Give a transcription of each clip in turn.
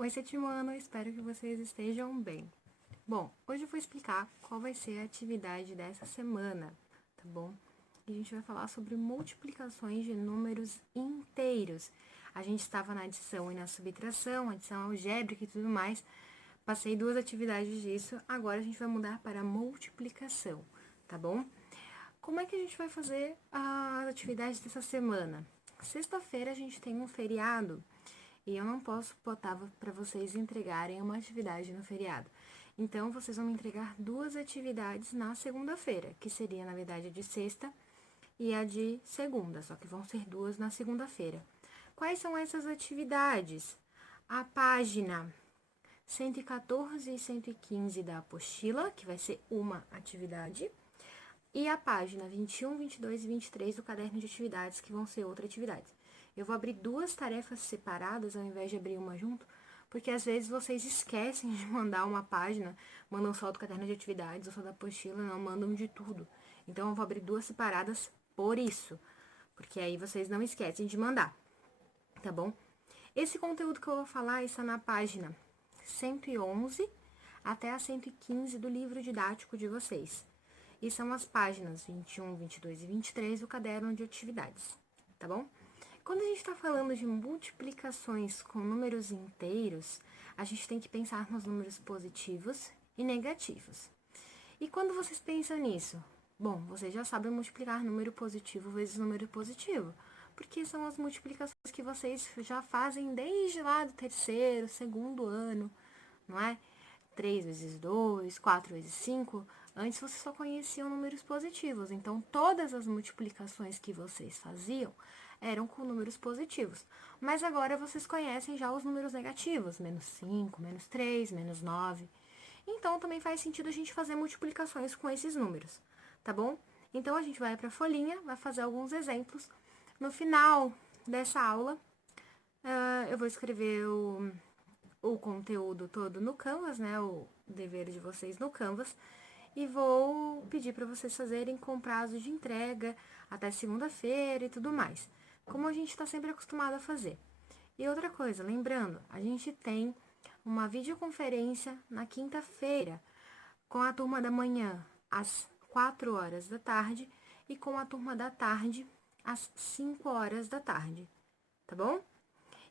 Oi, sétimo ano, espero que vocês estejam bem. Bom, hoje eu vou explicar qual vai ser a atividade dessa semana, tá bom? E a gente vai falar sobre multiplicações de números inteiros. A gente estava na adição e na subtração, adição algébrica e tudo mais. Passei 2 atividades disso, agora a gente vai mudar para a multiplicação, tá bom? Como é que a gente vai fazer as atividades dessa semana? Sexta-feira a gente tem um feriado e eu não posso botar para vocês entregarem uma atividade no feriado. Então, vocês vão me entregar 2 atividades na segunda-feira, que seria, na verdade, a de sexta e a de segunda, só que vão ser 2 na segunda-feira. Quais são essas atividades? A página 114 e 115 da apostila, que vai ser uma atividade, e a página 21, 22 e 23 do caderno de atividades, que vão ser outra atividade. Eu vou abrir 2 tarefas separadas ao invés de abrir uma junto, porque às vezes vocês esquecem de mandar uma página, mandam só do caderno de atividades ou só da apostila, não mandam de tudo. Então, eu vou abrir 2 separadas por isso, porque aí vocês não esquecem de mandar, tá bom? Esse conteúdo que eu vou falar está na página 111 até a 115 do livro didático de vocês. E são as páginas 21, 22 e 23 do caderno de atividades, tá bom? Quando a gente está falando de multiplicações com números inteiros, a gente tem que pensar nos números positivos e negativos. E quando vocês pensam nisso? Bom, vocês já sabem multiplicar número positivo vezes número positivo, porque são as multiplicações que vocês já fazem desde lá do terceiro, segundo ano, não é? 3 vezes 2, 4 vezes 5, antes vocês só conheciam números positivos, então todas as multiplicações que vocês faziam eram com números positivos. Mas agora vocês conhecem já os números negativos, menos 5, menos 3, menos 9. Então também faz sentido a gente fazer multiplicações com esses números, tá bom? Então a gente vai para a folhinha, vai fazer alguns exemplos. No final dessa aula, eu vou escrever o conteúdo todo no Canvas, né? O dever de vocês no Canvas. E vou pedir para vocês fazerem com prazo de entrega até segunda-feira e tudo mais. Como a gente está sempre acostumado a fazer. E outra coisa, lembrando, a gente tem uma videoconferência na quinta-feira com a turma da manhã às 4 horas da tarde e com a turma da tarde às 5 horas da tarde, tá bom?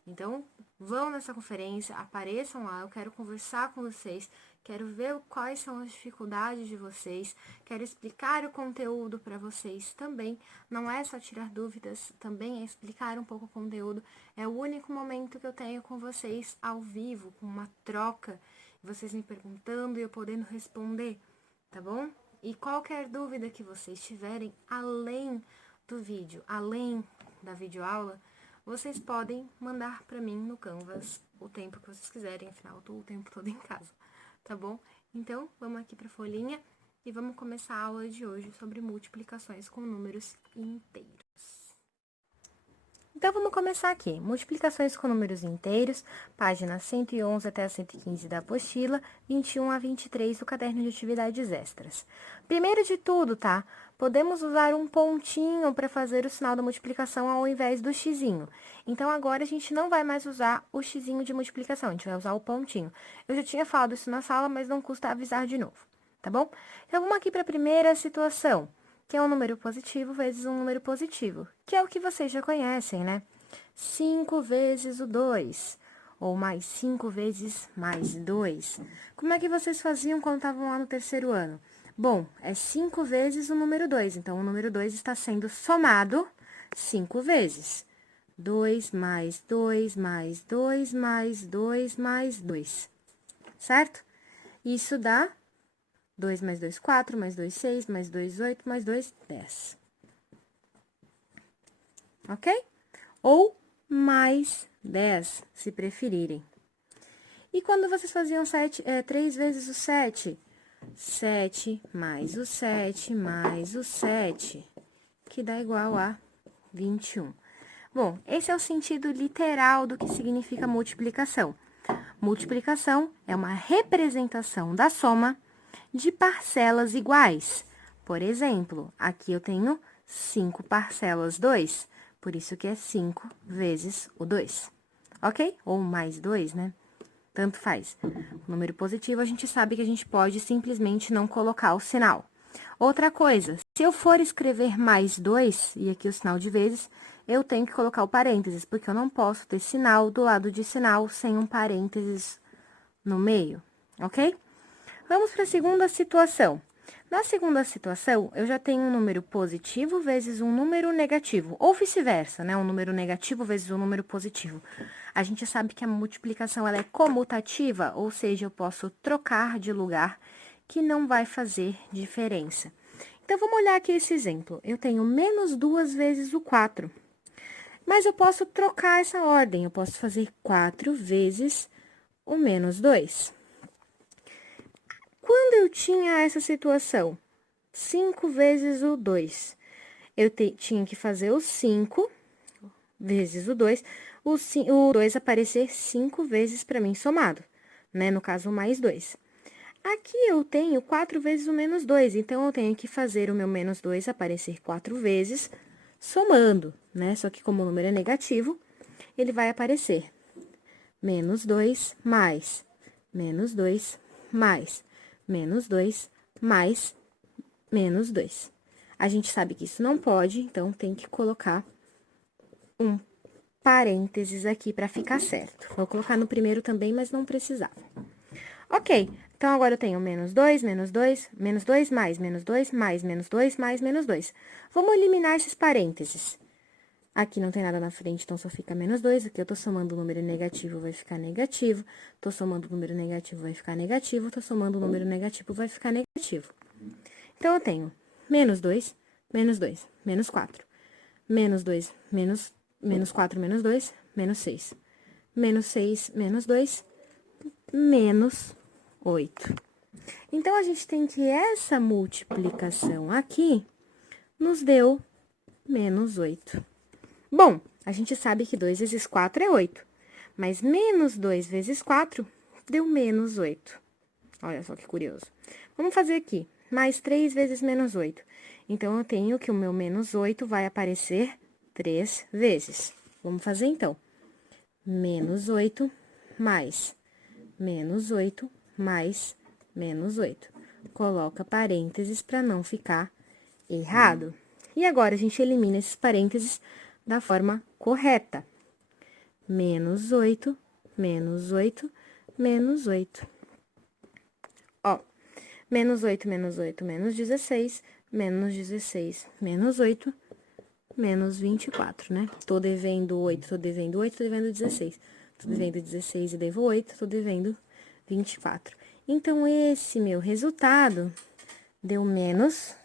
Então, vão nessa conferência, apareçam lá, eu quero conversar com vocês, quero ver quais são as dificuldades de vocês, quero explicar o conteúdo para vocês também. Não é só tirar dúvidas, também é explicar um pouco o conteúdo. É o único momento que eu tenho com vocês ao vivo, com uma troca, vocês me perguntando e eu podendo responder, tá bom? E qualquer dúvida que vocês tiverem, além do vídeo, além da videoaula, vocês podem mandar para mim no Canvas o tempo que vocês quiserem, afinal eu tô o tempo todo em casa, tá bom? Então, vamos aqui para a folhinha e vamos começar a aula de hoje sobre multiplicações com números inteiros. Então, vamos começar aqui. Multiplicações com números inteiros, página 111 até a 115 da apostila, 21 a 23 do caderno de atividades extras. Primeiro de tudo, tá? Podemos usar um pontinho para fazer o sinal da multiplicação ao invés do xizinho. Então, agora a gente não vai mais usar o xizinho de multiplicação, a gente vai usar o pontinho. Eu já tinha falado isso na sala, mas não custa avisar de novo, tá bom? Então, vamos aqui para a primeira situação, que é um número positivo vezes um número positivo, que é o que vocês já conhecem, né? 5 vezes o 2, ou mais 5 vezes mais 2. Como é que vocês faziam quando estavam lá no terceiro ano? Bom, é 5 vezes o número 2, então o número 2 está sendo somado 5 vezes. 2 mais 2 mais 2 mais 2 mais 2, certo? Isso dá 2 mais 2, 4, mais 2, 6, mais 2, 8, mais 2, 10. Ok? Ou mais 10, se preferirem. E quando vocês faziam 3 vezes o 7? 7 mais o 7 mais o 7, que dá igual a 21. Bom, esse é o sentido literal do que significa multiplicação. Multiplicação é uma representação da soma de parcelas iguais. Por exemplo, aqui eu tenho 5 parcelas 2, por isso que é 5 vezes o 2, ok? Ou mais 2, né? tanto faz. O número positivo, a gente sabe que a gente pode simplesmente não colocar o sinal. Outra coisa, se eu for escrever mais 2, e aqui o sinal de vezes, eu tenho que colocar o parênteses, porque eu não posso ter sinal do lado de sinal sem um parênteses no meio, ok? Vamos para a segunda situação. Na segunda situação, eu já tenho um número positivo vezes um número negativo, ou vice-versa, né? Um número negativo vezes um número positivo. A gente sabe que a multiplicação ela é comutativa, ou seja, eu posso trocar de lugar, que não vai fazer diferença. Então, vamos olhar aqui esse exemplo. Eu tenho menos 2 vezes o 4. Mas eu posso trocar essa ordem, eu posso fazer 4 vezes o menos 2. Quando eu tinha essa situação, 5 vezes o 2, eu tinha que fazer o 5 vezes o 2, o 2 aparecer 5 vezes para mim somado, né? No caso, mais 2. Aqui eu tenho 4 vezes o menos 2, então eu tenho que fazer o meu menos 2 aparecer 4 vezes, somando, né? Só que como o número é negativo, ele vai aparecer menos 2 mais menos 2 mais menos 2 mais menos 2. A gente sabe que isso não pode, então tem que colocar um parênteses aqui para ficar certo. Vou colocar no primeiro também, mas não precisava. Ok, então agora eu tenho menos 2 mais menos 2 mais menos 2 mais menos 2. Vamos eliminar esses parênteses. Aqui não tem nada na frente, então só fica menos 2. Aqui eu tô somando o número negativo, vai ficar negativo. Tô somando o número negativo, vai ficar negativo. Tô somando o número negativo, vai ficar negativo. Então, eu tenho menos 2, menos 4. Menos 2, menos 4, menos 2, menos 6. Menos 6, menos 2, menos 8. Então, a gente tem que essa multiplicação aqui nos deu menos 8. Bom, a gente sabe que 2 vezes 4 é 8, mas menos 2 vezes 4 deu menos 8. Olha só que curioso. Vamos fazer aqui, mais 3 vezes menos 8. Então, eu tenho que o meu menos 8 vai aparecer 3 vezes. Vamos fazer, então. Menos 8 mais menos 8 mais menos 8. Coloca parênteses para não ficar errado. E agora, a gente elimina esses parênteses da forma correta. Menos 8, menos 8, menos 8. Ó, menos 8, menos 8, menos 16, menos 16, menos 8, menos 24, né? Tô devendo 8, tô devendo 8, tô devendo 16. Tô devendo 16 e devo 8, tô devendo 24. Então, esse meu resultado deu menos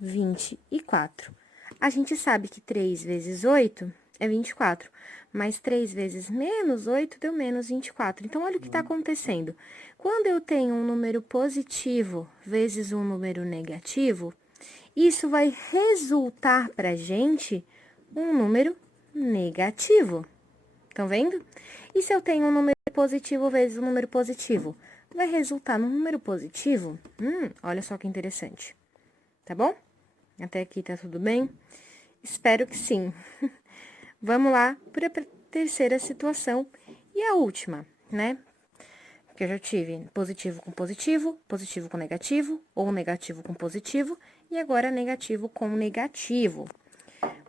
24. A gente sabe que 3 vezes 8 é 24, mas 3 vezes menos 8 deu menos 24. Então, olha o que está acontecendo. Quando eu tenho um número positivo vezes um número negativo, isso vai resultar para a gente um número negativo. Estão vendo? E se eu tenho um número positivo vezes um número positivo? Vai resultar num número positivo? Olha só que interessante. Tá bom? Até aqui tá tudo bem? Espero que sim. Vamos lá para a terceira situação e a última, né? Que eu já tive positivo com negativo, ou negativo com positivo, e agora negativo com negativo.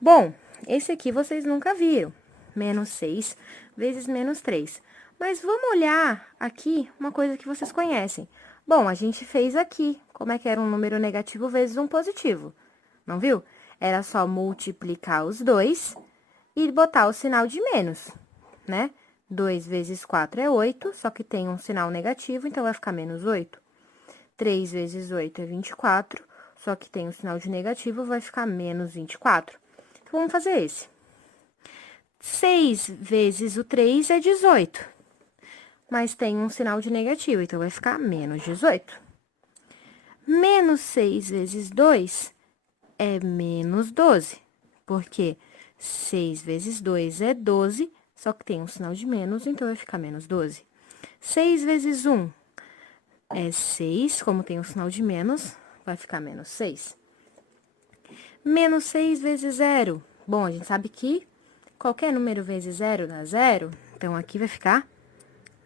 Bom, esse aqui vocês nunca viram. Menos 6 vezes menos 3. Mas vamos olhar aqui uma coisa que vocês conhecem. Bom, a gente fez aqui, como é que era um número negativo vezes um positivo. Não viu? Era só multiplicar os dois e botar o sinal de menos, né? 2 vezes 4 é 8, só que tem um sinal negativo, então vai ficar menos 8. 3 vezes 8 é 24, só que tem um sinal de negativo, vai ficar menos 24. Então, vamos fazer esse. 6 vezes o 3 é 18, mas tem um sinal de negativo, então vai ficar menos 18. Menos 6 vezes 2 é menos 12, porque 6 vezes 2 é 12, só que tem um sinal de menos, então vai ficar menos 12. 6 vezes 1 é 6, como tem um sinal de menos, vai ficar menos 6. Menos 6 vezes 0. Bom, a gente sabe que qualquer número vezes 0 dá 0, Então, aqui vai ficar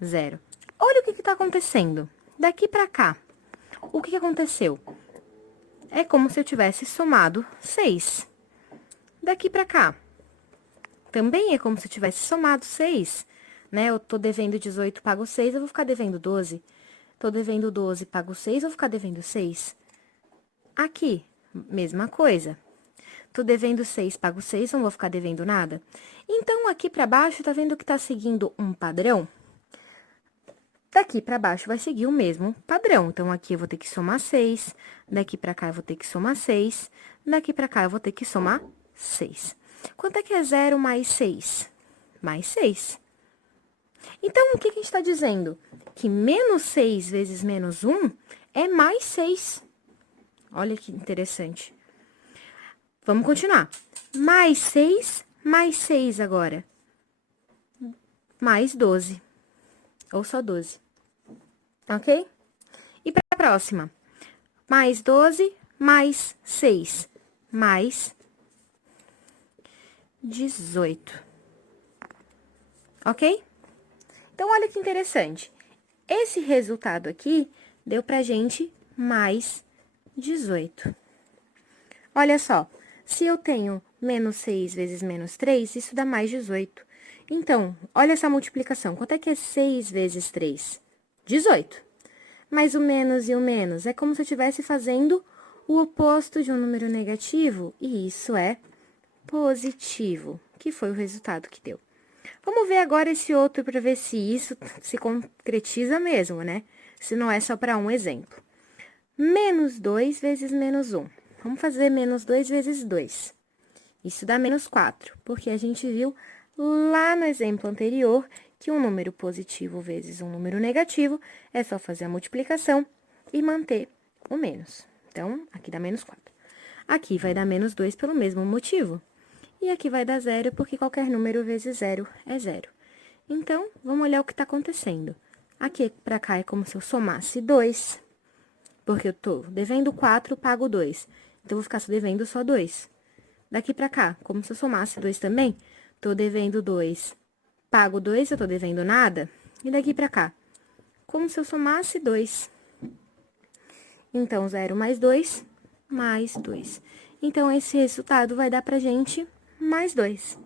0. Olha o que tá acontecendo. Daqui pra cá, o que aconteceu? É como se eu tivesse somado 6. Daqui pra cá, também é como se eu tivesse somado 6, né? Eu tô devendo 18, pago 6, eu vou ficar devendo 12. Tô devendo 12, pago 6, eu vou ficar devendo 6. Aqui, mesma coisa. Tô devendo 6, pago 6, não vou ficar devendo nada. Então, aqui pra baixo, tá vendo que tá seguindo um padrão? Daqui pra baixo vai seguir o mesmo padrão. Então, aqui eu vou ter que somar 6, daqui pra cá eu vou ter que somar 6, daqui pra cá eu vou ter que somar 6. Quanto é que é 0 mais 6? Mais 6. Então, o que a gente está dizendo? Que menos 6 vezes menos 1 é mais 6. Olha que interessante. Vamos continuar. Mais 6 agora. Mais 12. Ou só 12. Ok? E para a próxima? Mais 12, mais 6. Mais 18. Ok? Então, olha que interessante. Esse resultado aqui deu pra gente mais 18. Olha só, se eu tenho menos 6 vezes menos 3, isso dá mais 18. Então, olha essa multiplicação. Quanto é que é 6 vezes 3? 18. Mas o menos e o menos é como se eu estivesse fazendo o oposto de um número negativo, e isso é positivo, que foi o resultado que deu. Vamos ver agora esse outro para ver se isso se concretiza mesmo, né? Se não é só para um exemplo. Menos 2 vezes menos 1. Vamos fazer menos 2 vezes 2. Isso dá menos 4, porque a gente viu lá no exemplo anterior que um número positivo vezes um número negativo é só fazer a multiplicação e manter o menos. Então, aqui dá menos 4. Aqui vai dar menos 2 pelo mesmo motivo. E aqui vai dar 0, porque qualquer número vezes 0 é 0. Então, vamos olhar o que está acontecendo. Aqui para cá é como se eu somasse 2, porque eu tô devendo 4, pago 2. Então, eu vou ficar devendo só 2. Daqui para cá, como se eu somasse 2 também, tô devendo 2, pago 2, eu tô devendo nada. E daqui para cá, como se eu somasse 2. Então, 0 mais 2, mais 2. Então, esse resultado vai dar pra gente mais 2.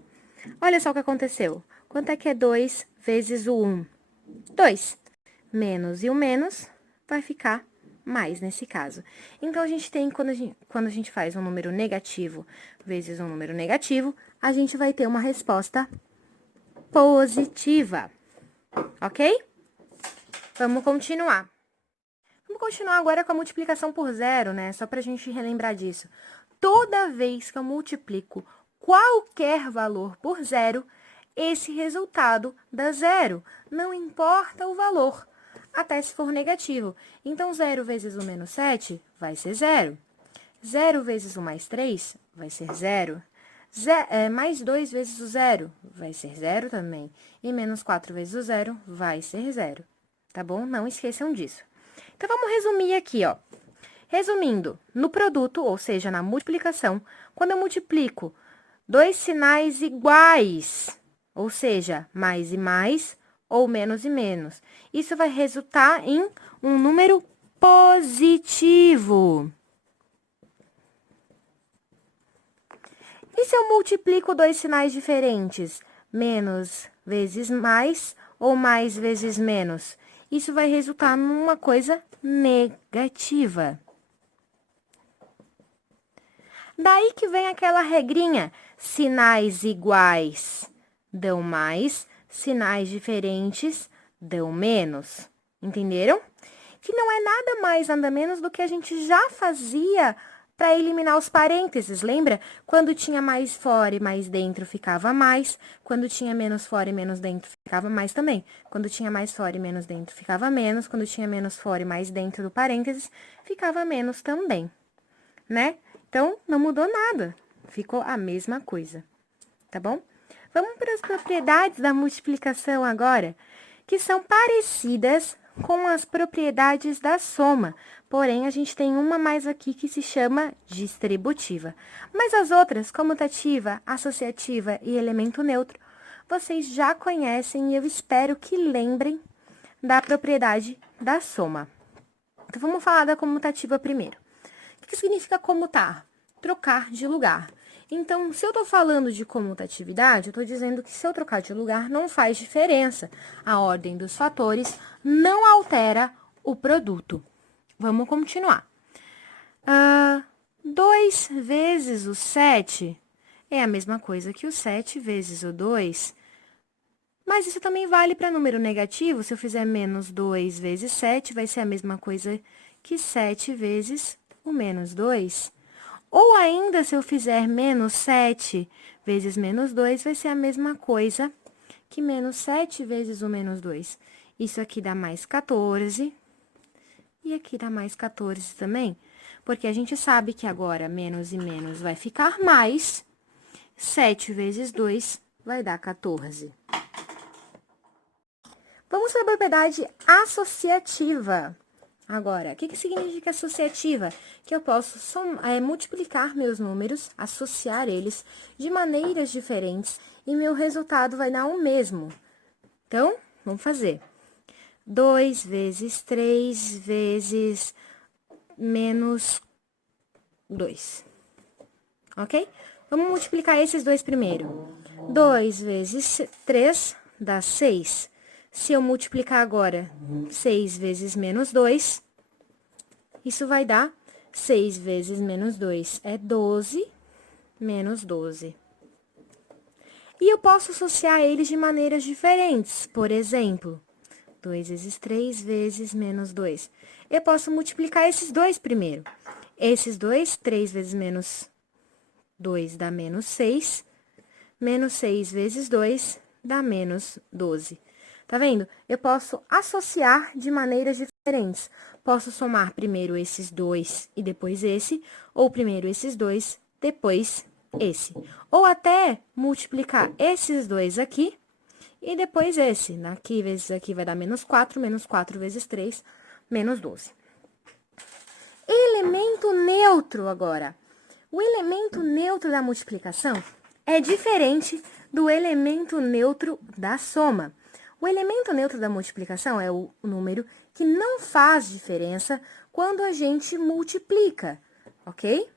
Olha só o que aconteceu. Quanto é que é 2 vezes o 1? 2. Menos e o menos vai ficar mais nesse caso. Então, a gente tem, quando a gente faz um número negativo vezes um número negativo, a gente vai ter uma resposta positiva. Ok? Vamos continuar. Vamos continuar agora com a multiplicação por zero, né? Só pra gente relembrar disso. Toda vez que eu multiplico qualquer valor por zero, esse resultado dá zero. Não importa o valor, até se for negativo. Então, 0 vezes o menos 7 vai ser 0. 0 vezes o mais 3 vai ser 0. Mais 2 vezes o 0 vai ser 0 também. E menos 4 vezes o 0 vai ser 0. Tá bom? Não esqueçam disso. Então, vamos resumir aqui, ó. Resumindo, no produto, ou seja, na multiplicação, quando eu multiplico dois sinais iguais, ou seja, mais e mais ou menos e menos, isso vai resultar em um número positivo. E se eu multiplico dois sinais diferentes, menos vezes mais ou mais vezes menos, isso vai resultar numa coisa negativa. Daí que vem aquela regrinha, sinais iguais dão mais, sinais diferentes dão menos. Entenderam? Que não é nada mais, nada menos do que a gente já fazia para eliminar os parênteses, lembra? Quando tinha mais fora e mais dentro, ficava mais. Quando tinha menos fora e menos dentro, ficava mais também. Quando tinha mais fora e menos dentro, ficava menos. Quando tinha menos fora e mais dentro do parênteses, ficava menos também, né? Então, não mudou nada. Ficou a mesma coisa, tá bom? Vamos para as propriedades da multiplicação agora, que são parecidas com as propriedades da soma. Porém, a gente tem uma mais aqui que se chama distributiva. Mas as outras, comutativa, associativa e elemento neutro, vocês já conhecem e eu espero que lembrem da propriedade da soma. Então, vamos falar da comutativa primeiro. O que significa comutar? Trocar de lugar. Então, se eu tô falando de comutatividade, eu tô dizendo que se eu trocar de lugar, não faz diferença. A ordem dos fatores não altera o produto. Vamos continuar. 2 vezes o 7 é a mesma coisa que o 7 vezes o 2. Mas isso também vale para número negativo. Se eu fizer menos 2 vezes 7, vai ser a mesma coisa que 7 vezes o menos 2. Ou ainda, se eu fizer menos 7 vezes menos 2, vai ser a mesma coisa que menos 7 vezes o menos 2. Isso aqui dá mais 14. E aqui dá mais 14 também. Porque a gente sabe que agora menos e menos vai ficar mais. 7 vezes 2 vai dar 14. Vamos para a propriedade associativa. Agora, o que significa associativa? Que eu posso multiplicar meus números, associar eles de maneiras diferentes e meu resultado vai dar o mesmo. Então, vamos fazer. 2 vezes 3 vezes menos 2. Ok? Vamos multiplicar esses dois primeiro. 2 vezes 3 dá 6. Se eu multiplicar agora 6 vezes menos 2, isso vai dar 6 vezes menos 2 é 12, menos 12. E eu posso associar eles de maneiras diferentes. Por exemplo, 2 vezes 3 vezes menos 2. Eu posso multiplicar esses dois primeiro. Esses dois, 3 vezes menos 2 dá menos 6. Menos 6 vezes 2 dá menos 12. Tá vendo? Eu posso associar de maneiras diferentes. Posso somar primeiro esses dois e depois esse, ou primeiro esses dois, depois esse. Ou até multiplicar esses dois aqui e depois esse. Aqui vezes aqui vai dar menos 4 vezes 3, menos 12. Elemento neutro agora. O elemento neutro da multiplicação é diferente do elemento neutro da soma. O elemento neutro da multiplicação é o número que não faz diferença quando a gente multiplica, ok?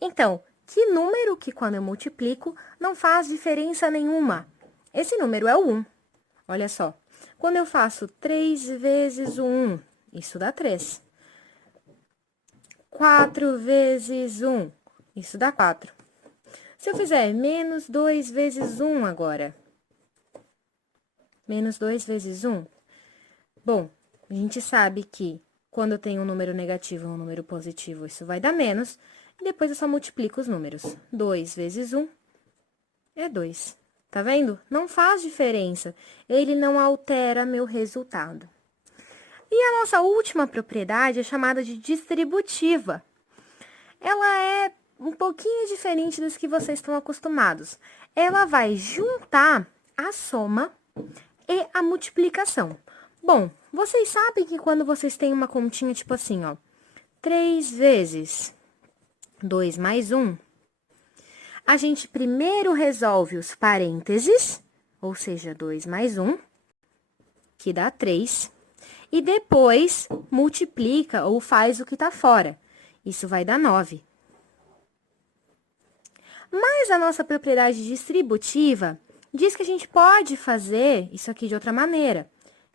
Então, que número que quando eu multiplico não faz diferença nenhuma? Esse número é o 1. Olha só, quando eu faço 3 vezes o 1, isso dá 3. 4 vezes 1, isso dá 4. Se eu fizer menos 2 vezes 1 agora, menos 2 vezes 1, bom, a gente sabe que quando eu tenho um número negativo e um número positivo, isso vai dar menos, e depois eu só multiplico os números. 2 vezes 1 é 2. Tá vendo? Não faz diferença, ele não altera meu resultado. E a nossa última propriedade é chamada de distributiva. Ela é um pouquinho diferente das que vocês estão acostumados. Ela vai juntar a soma e a multiplicação. Bom, vocês sabem que quando vocês têm uma continha tipo assim, ó, 3 vezes 2 mais 1, a gente primeiro resolve os parênteses, ou seja, 2 mais 1, que dá 3, e depois multiplica ou faz o que tá fora. Isso vai dar 9. Mas a nossa propriedade distributiva diz que a gente pode fazer isso aqui de outra maneira.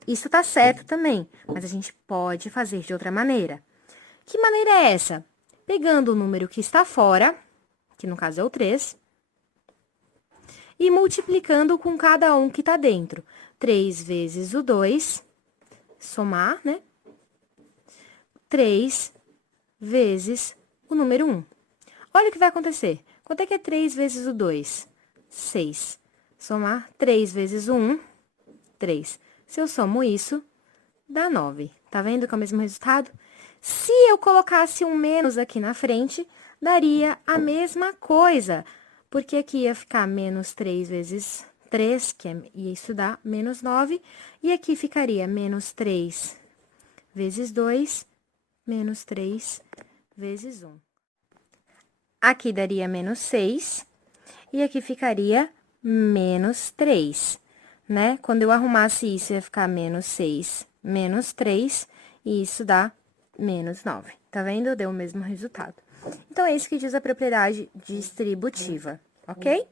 Isso tá certo também, mas a gente pode fazer de outra maneira. Que maneira é essa? Pegando o número que está fora, que no caso é o 3, e multiplicando com cada um que tá dentro. 3 vezes o 2, somar, né? 3 vezes o número 1. Olha o que vai acontecer. Quanto é que é 3 vezes o 2? 6. Somar 3 vezes o 1, 3. Se eu somo isso, dá 9. Tá vendo que é o mesmo resultado? Se eu colocasse um menos aqui na frente, daria a mesma coisa. Porque aqui ia ficar menos 3 vezes 3, e isso dá menos 9. E aqui ficaria menos 3 vezes 2, menos 3 vezes 1. Aqui daria menos 6, e aqui ficaria menos 3, né? Quando eu arrumasse isso, ia ficar menos 6, menos 3, e isso dá menos 9. Tá vendo? Deu o mesmo resultado. Então, é isso que diz a propriedade distributiva, ok?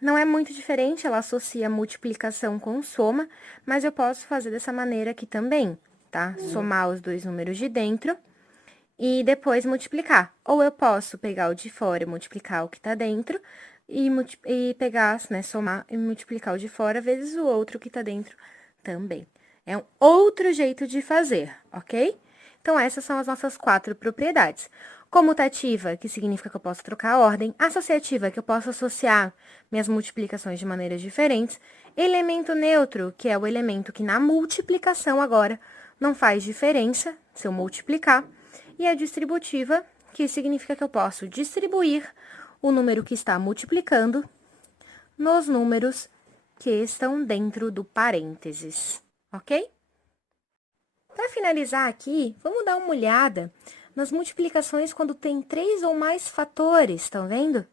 Não é muito diferente, ela associa multiplicação com soma, mas eu posso fazer dessa maneira aqui também, tá? Somar os dois números de dentro e depois multiplicar. Ou eu posso pegar o de fora e multiplicar o que tá dentro, e pegar, né, somar e multiplicar o de fora vezes o outro que tá dentro também. É um outro jeito de fazer, ok? Então, essas são as nossas 4 propriedades. Comutativa, que significa que eu posso trocar a ordem. Associativa, que eu posso associar minhas multiplicações de maneiras diferentes. Elemento neutro, que é o elemento que na multiplicação agora não faz diferença se eu multiplicar. E a distributiva, que significa que eu posso distribuir o número que está multiplicando nos números que estão dentro do parênteses, ok? Para finalizar aqui, vamos dar uma olhada nas multiplicações quando tem 3 ou mais fatores, estão vendo?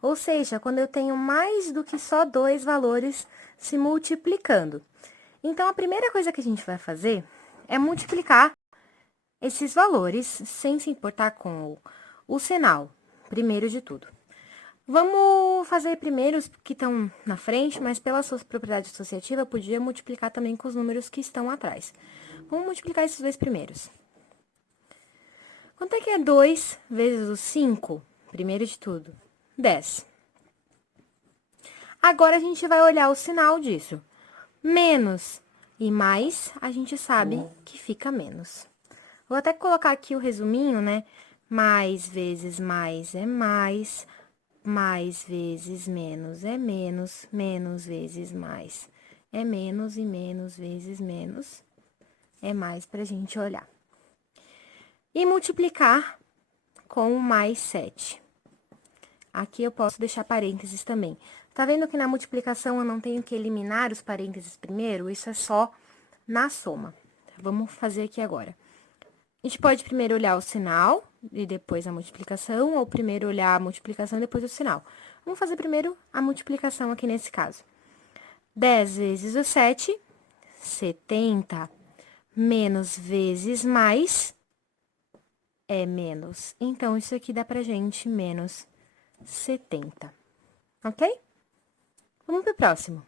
Ou seja, quando eu tenho mais do que só 2 valores se multiplicando. Então, a primeira coisa que a gente vai fazer é multiplicar esses valores sem se importar com o sinal, primeiro de tudo. Vamos fazer primeiro os que estão na frente, mas pela sua propriedade associativa, eu podia multiplicar também com os números que estão atrás. Vamos multiplicar esses dois primeiros. Quanto é que é 2 vezes o 5? Primeiro de tudo, 10. Agora, a gente vai olhar o sinal disso. Menos e mais, a gente sabe que fica menos. Vou até colocar aqui o resuminho, né? Mais vezes mais é mais vezes menos é menos, menos vezes mais é menos, e menos vezes menos é mais pra gente olhar. E multiplicar com o mais 7. Aqui eu posso deixar parênteses também. Tá vendo que na multiplicação eu não tenho que eliminar os parênteses primeiro? Isso é só na soma. Vamos fazer aqui agora. A gente pode primeiro olhar o sinal e depois a multiplicação, ou primeiro olhar a multiplicação e depois o sinal. Vamos fazer primeiro a multiplicação aqui nesse caso. 10 vezes o 7, 70, menos vezes mais é menos. Então, isso aqui dá pra gente menos 70, ok? Vamos pro próximo.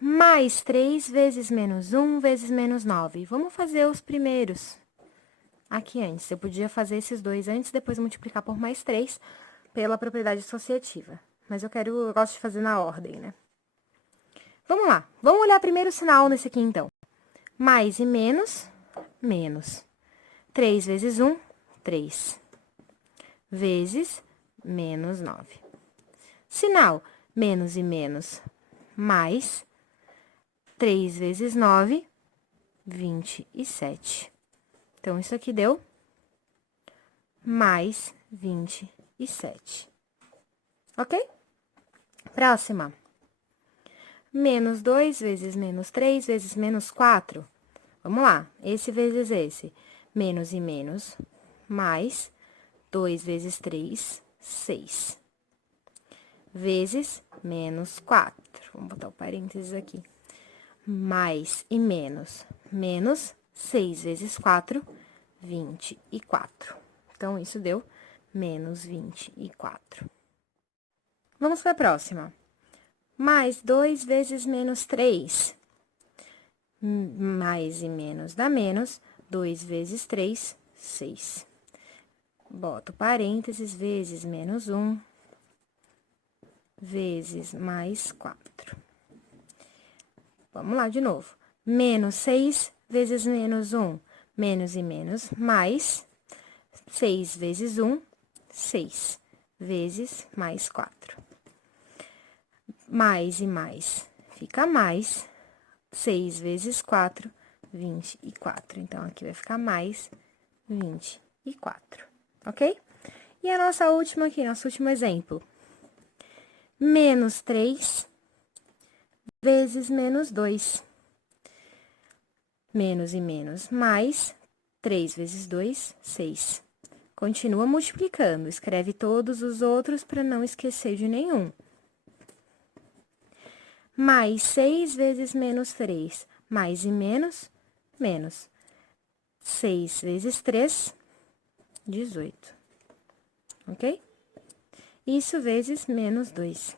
Mais 3 vezes menos 1 vezes menos 9. Vamos fazer os primeiros aqui antes. Eu podia fazer esses dois antes, depois multiplicar por mais 3 pela propriedade associativa. Mas eu gosto de fazer na ordem, né? Vamos lá. Vamos olhar primeiro o sinal nesse aqui, então. Mais e menos, menos. 3 vezes 1, 3. Vezes menos 9. Sinal, menos e menos, mais. 3 vezes 9, 27. Então, isso aqui deu mais 27. Ok? Próxima. Menos 2 vezes menos 3 vezes menos 4. Vamos lá. Esse vezes esse. Menos e menos, mais 2 vezes 3, 6. Vezes menos 4. Vamos botar o parênteses aqui. Mais e menos, menos 6 vezes 4, 24. Então, isso deu menos 24. Vamos para a próxima. Mais 2 vezes menos 3. Mais e menos dá menos. 2 vezes 3, 6. Boto parênteses, vezes menos 1, vezes mais 4. Vamos lá de novo. Menos 6 vezes menos 1. Menos e menos, mais 6 vezes 1, 6. Vezes mais 4. Mais e mais fica mais. 6 vezes 4, 24. Então, aqui vai ficar mais 24, ok? E a nossa última aqui, nosso último exemplo. Menos 3 vezes menos 2. Menos e menos, mais 3 vezes 2, 6. Continua multiplicando, escreve todos os outros para não esquecer de nenhum. mais 6 vezes menos 3, mais e menos, menos. 6 vezes 3, 18. Ok? Isso vezes menos 2.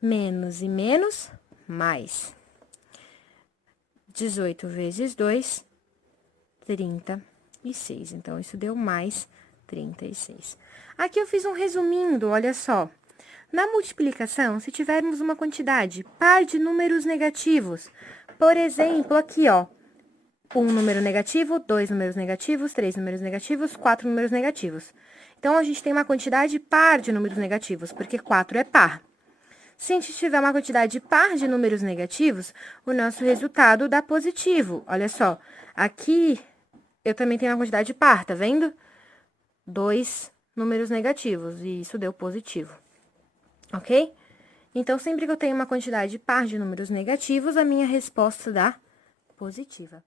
Menos e menos, mais. 18 vezes 2, 36. Então, isso deu mais 36. Aqui eu fiz um resumindo, olha só. Na multiplicação, se tivermos uma quantidade par de números negativos, por exemplo, aqui, ó, um número negativo, dois números negativos, três números negativos, quatro números negativos. Então, a gente tem uma quantidade par de números negativos, porque 4 é par. Se a gente tiver uma quantidade par de números negativos, o nosso resultado dá positivo. Olha só, aqui eu também tenho uma quantidade par, tá vendo? 2 números negativos, e isso deu positivo. Ok? Então, sempre que eu tenho uma quantidade par de números negativos, a minha resposta dá positiva.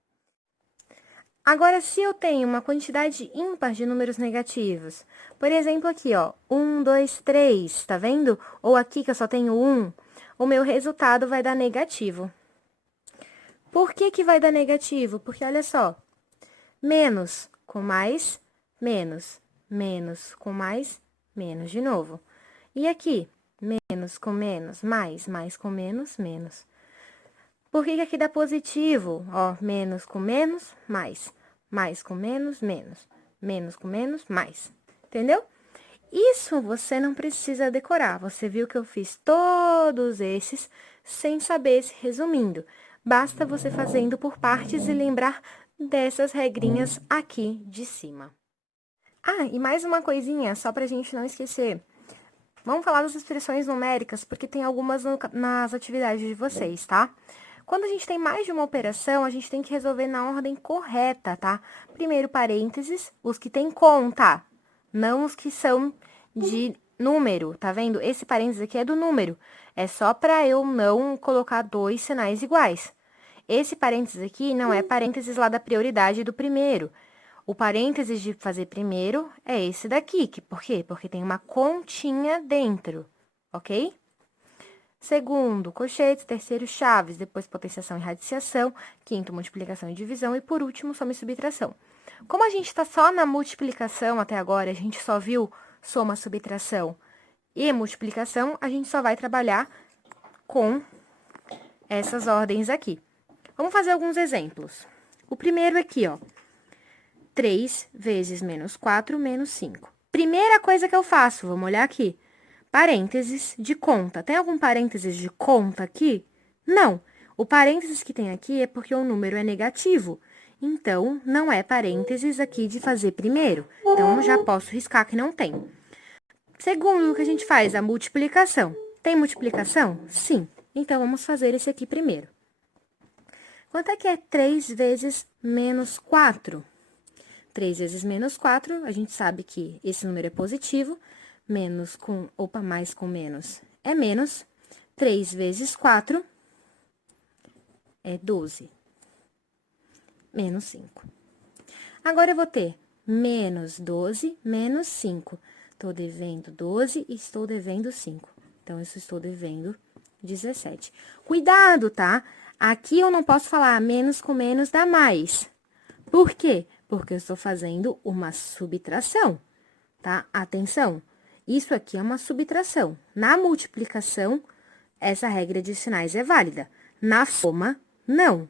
Agora, se eu tenho uma quantidade ímpar de números negativos, por exemplo, aqui, ó, 1, 2, 3, tá vendo? Ou aqui que eu só tenho 1, o meu resultado vai dar negativo. Por que que vai dar negativo? Porque, olha só, menos com mais, menos, menos com mais, menos de novo. E aqui, menos com menos, mais com menos, menos. Por que que aqui dá positivo? Ó, menos com menos, mais com menos, menos com menos, mais. Entendeu? Isso você não precisa decorar. Você viu que eu fiz todos esses sem saber se resumindo. Basta você fazendo por partes e lembrar dessas regrinhas aqui de cima. Ah, e mais uma coisinha, só pra gente não esquecer. Vamos falar das expressões numéricas, porque tem algumas nas atividades de vocês, tá? Quando a gente tem mais de uma operação, a gente tem que resolver na ordem correta, tá? Primeiro, parênteses, os que tem conta, não os que são de número, tá vendo? Esse parênteses aqui é do número, é só para eu não colocar dois sinais iguais. Esse parênteses aqui não é parênteses lá da prioridade do primeiro. O parênteses de fazer primeiro é esse daqui, por quê? Porque tem uma continha dentro, ok? Segundo, colchetes, terceiro, chaves, depois potenciação e radiciação, quinto, multiplicação e divisão, e por último, soma e subtração. Como a gente está só na multiplicação até agora, a gente só viu soma, subtração e multiplicação, a gente só vai trabalhar com essas ordens aqui. Vamos fazer alguns exemplos. O primeiro aqui, ó, 3 vezes menos 4 menos 5. Primeira coisa que eu faço, vamos olhar aqui. Parênteses de conta. Tem algum parênteses de conta aqui? Não. O parênteses que tem aqui é porque o número é negativo. Então, não é parênteses aqui de fazer primeiro. Então, eu já posso riscar que não tem. Segundo, o que a gente faz? A multiplicação. Tem multiplicação? Sim. Então, vamos fazer esse aqui primeiro. Quanto é que é 3 vezes menos 4? 3 vezes menos 4, a gente sabe que esse número é positivo. Menos com, mais com menos é menos. 3 vezes 4 é 12. Menos 5. Agora, eu vou ter menos 12, menos 5. Estou devendo 12 e estou devendo 5. Então, eu estou devendo 17. Cuidado, tá? Aqui eu não posso falar menos com menos dá mais. Por quê? Porque eu estou fazendo uma subtração, tá? Atenção, isso aqui é uma subtração. Na multiplicação, essa regra de sinais é válida. Na soma, não.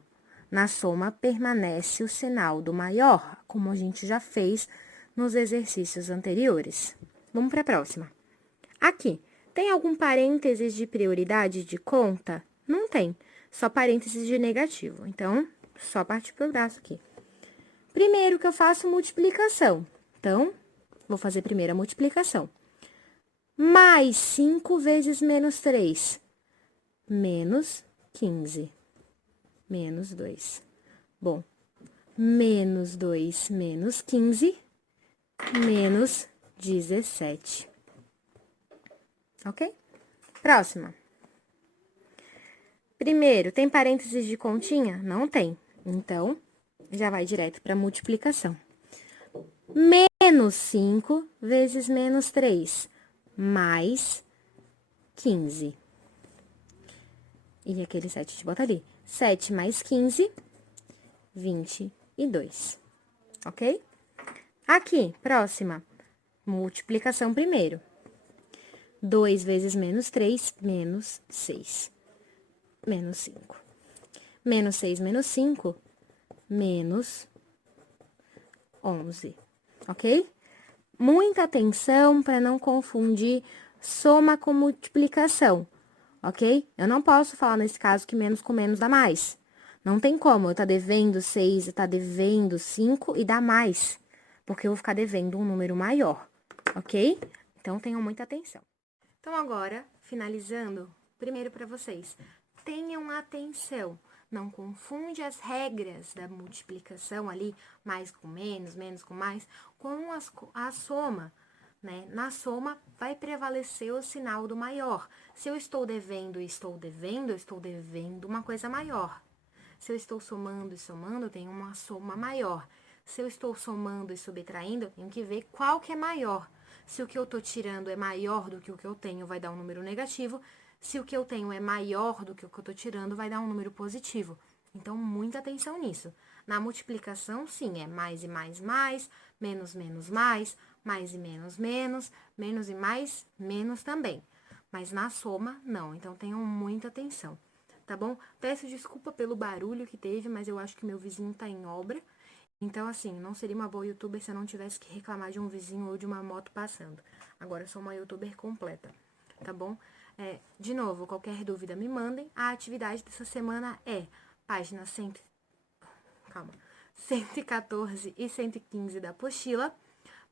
Na soma, permanece o sinal do maior, como a gente já fez nos exercícios anteriores. Vamos para a próxima. Aqui, tem algum parênteses de prioridade de conta? Não tem, só parênteses de negativo. Então, só partir para o braço aqui. Primeiro que eu faço multiplicação. Então, vou fazer primeiro a multiplicação. Mais 5 vezes menos 3. Menos 15. Menos 2. Bom, menos 2 menos 15, menos 17. Ok? Próxima. Primeiro, tem parênteses de continha? Não tem. Então, já vai direto para multiplicação. Menos 5 vezes menos 3, mais 15. E aquele 7 a gente bota ali. 7 mais 15, 22. Ok? Aqui, próxima. Multiplicação primeiro. 2 vezes menos 3, menos 6. Menos 5. Menos 6 menos 5, menos 11. Ok? Muita atenção para não confundir soma com multiplicação, ok? Eu não posso falar nesse caso que menos com menos dá mais. Não tem como eu tá devendo 6, eu tá devendo 5 e dá mais, porque eu vou ficar devendo um número maior, ok? Então, tenham muita atenção. Então, agora, finalizando, primeiro para vocês, tenham atenção. Não confunde as regras da multiplicação ali, mais com menos, menos com mais, com a soma, né? Na soma, vai prevalecer o sinal do maior. Se eu estou devendo e estou devendo, eu estou devendo uma coisa maior. Se eu estou somando e somando, eu tenho uma soma maior. Se eu estou somando e subtraindo, eu tenho que ver qual que é maior. Se o que eu estou tirando é maior do que o que eu tenho, vai dar um número negativo. Se o que eu tenho é maior do que o que eu estou tirando, vai dar um número positivo. Então, muita atenção nisso. Na multiplicação, sim, é mais e mais, mais, menos, menos, mais e menos, menos, menos e mais, menos também. Mas na soma, não. Então, tenham muita atenção, tá bom? Peço desculpa pelo barulho que teve, mas eu acho que meu vizinho tá em obra. Então, assim, não seria uma boa youtuber se eu não tivesse que reclamar de um vizinho ou de uma moto passando. Agora, eu sou uma youtuber completa, tá bom? De novo, qualquer dúvida me mandem. A atividade dessa semana é página 114 e 115 da apostila,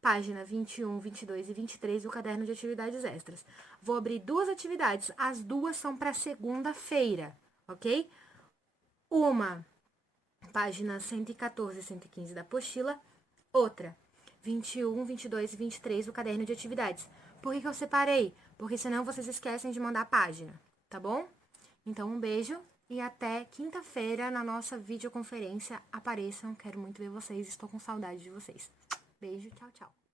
página 21, 22 e 23 do caderno de atividades extras. Vou abrir duas atividades, as duas são para segunda-feira, ok? Uma, página 114 e 115 da apostila, outra, 21, 22 e 23 do caderno de atividades. Por que eu separei? Porque senão vocês esquecem de mandar a página, tá bom? Então, um beijo e até quinta-feira na nossa videoconferência. Apareçam, quero muito ver vocês, estou com saudade de vocês. Beijo, tchau, tchau.